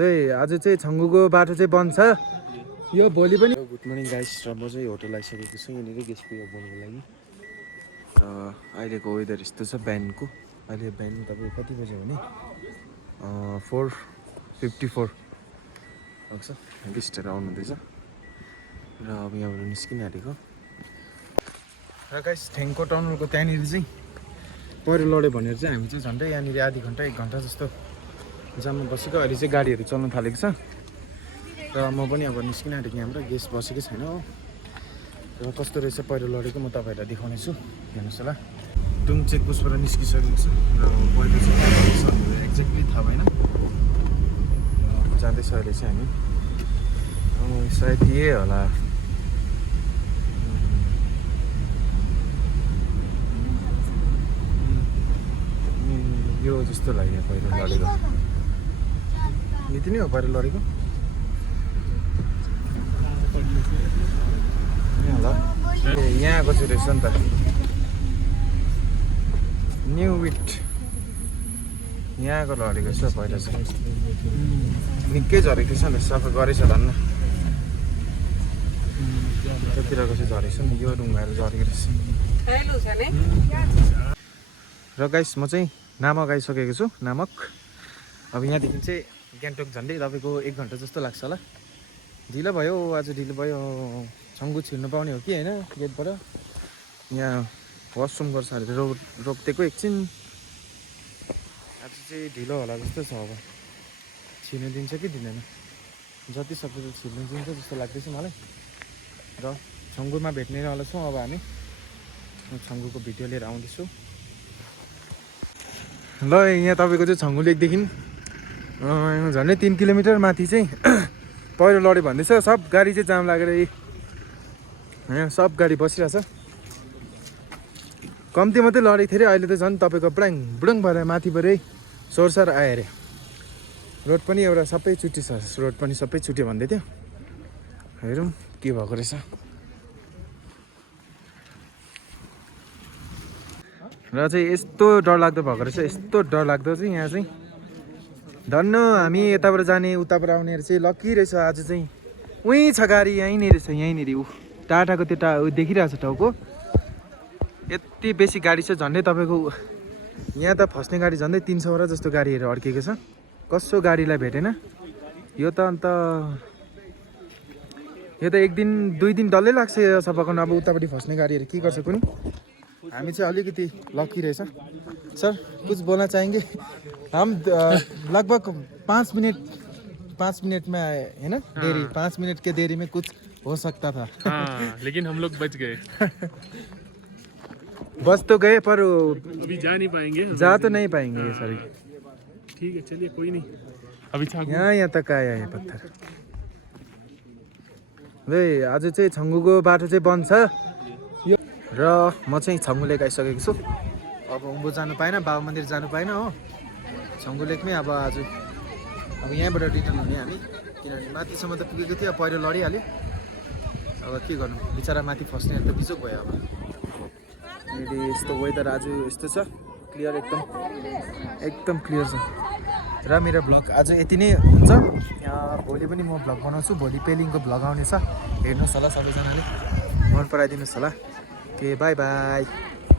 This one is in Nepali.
आज चाहिँ छङ्गुको बाटो चाहिँ बन्द छ यो भोलि पनि। गुड मर्निङ गाइस, र म चाहिँ होटल आइसकेको छु यहाँनिर गेस्ट पिकअप गर्नुको लागि। र अहिलेको वेदर यस्तो छ बिहानको। अहिले बिहान तपाईँ कति बज्यो भने 4:54 लाग्छ। गेस्टहरू आउनुहुँदैछ र अब यहाँबाट निस्किन आँटेको। र गाइस ठेङ्को टनलको त्यहाँनिर चाहिँ पहिरो लड्यो भनेर चाहिँ हामी चाहिँ झन्डै यहाँनिर आधी घन्टा 1 घन्टा जस्तो जाममा बसेको। अहिले चाहिँ गाडीहरू चल्न थालेको छ र म पनि अब निस्किन आँटेको यहाँबाट। गेस्ट बसेकै छैन हो। र कस्तो रहेछ पहिरो लडेको म तपाईँहरूलाई देखाउने छु। हेर्नुहोस् होला, टुङ चेकपोस्टबाट निस्किसकेको छु र पहिरो चाहिँ कहाँ जाँदैछ भनेर एक्ज्याक्टली थाहा भएन। जाँदैछ अहिले चाहिँ हामी, सायद यही होला। यो जस्तो लाग्यो पहिरो लडेको। यति नै हो पहिरो लडेको। होला ए यहाँको चाहिँ रहेछ नि त न्यु विट। यहाँको लडेको छ पहिला चाहिँ निकै झरेको थिएछ नि, सफा गरेछ धन्न। त्यतिरको चाहिँ झरेछ नि, यो ढुङ्गाहरू झरेको रहेछ। र गाइस म चाहिँ नामक आइसकेको छु। नामक अब यहाँदेखि चाहिँ गान्तोक झन्डै तपाईँको 1 घन्टा जस्तो लाग्छ होला। ढिलो भयो आज, ढिलो भयो। छङ्गु छिर्नु पाउने हो कि होइन गेटबाट। यहाँ वासरुम गर्छ अरे रोकिदिएको एकछिन। आज चाहिँ ढिलो होला जस्तो छ। अब छिर्नु दिन्छ कि दिँदैन, जति सक्दो छिर्नु दिन्छ जस्तो लाग्दैछ मलाई। र छङ्गुमा भेट्नेवाला छौँ अब हामी। म छङ्गुको भिडियो लिएर आउँदैछु। ल यहाँ तपाईँको चाहिँ छङ्गु लेकदेखि झन्डै 3 किलोमिटर माथि चाहिँ पहिरो लड्यो भन्दैछ। सब गाडी चाहिँ जाम लागेर यहाँ सब गाडी बसिरहेछ। कम्ती मात्रै लडेको थियो अरे, अहिले त झन् तपाईँको बुडाङ बुडुङ भएर माथिबाटै सोरसार आयो अरे। रोड पनि एउटा सबै छुट्टी छ, रोड पनि सबै छुट्यो भन्दै थियो। हेरौँ के भएको रहेछ। र चाहिँ यस्तो डरलाग्दो भएको रहेछ, यस्तो डरलाग्दो चाहिँ यहाँ चाहिँ। धन्न हामी यताबाट जाने उताबाट आउनेहरू चाहिँ लकी रहेछ। आज चाहिँ उहीँ छ गाडी, यहीँनिर छ, यहीँनिर ऊ टाटाको त्यो देखिरहेको छ टाउको। यति बेसी गाडी छ झन्डै तपाईँको यहाँ त फस्ने गाडी झन्डै 300 जस्तो गाडीहरू अड्केको छ। कसो गाडीलाई भेटेन यो त। अन्त यो त 1 दिन 2 दिन डल्लै लाग्छ सफा गर्नु। अब उतापट्टि फस्ने गाडीहरू के गर्छ कुनै। हामी चाहिँ अलिकति लकी रहेछ। सर कुछ बोल्न चाहेंगे? हम लगभग 5 मिनट में आए है ना। देरी 5 मिनट के देरी में कुछ हो सकता था। हाँ, लेकिन हम लोग बच गए। बस तो गए पर अभी जा नहीं पाएंगे, जा तो नहीं पाएंगे ये सॉरी। ठीक है चलिए कोई नहीं। अभी यहाँ तक आया है पत्थर। आज चाहिँ छङ्गुको बाटो चाहिँ बन्द छ र म चाहिँ छङ्गु लेक आइसकेको छु। अब उँभो जानु पाएन, बाबा मन्दिर जानु पाएन हो। छङ्गु लेकमै अब यहाँबाट रिटर्न हुने हामी, किनभने माथिसम्म त पुगेको थियो, पहिरो लडिहाल्यो। अब के गर्नु, बिचरा माथि फस्नेहरू त बिजोक भयो। अब यस्तो वेदर आज यस्तो छ, क्लियर एकदम क्लियर छ। र मेरो भ्लग आज यति नै हुन्छ। भोलि पनि म भ्लग बनाउँछु। भोलि पेलिङको भ्लग आउनेछ, हेर्नुहोस् होला सबैजनाले, मन पराइदिनुहोस् होला। Okay by by.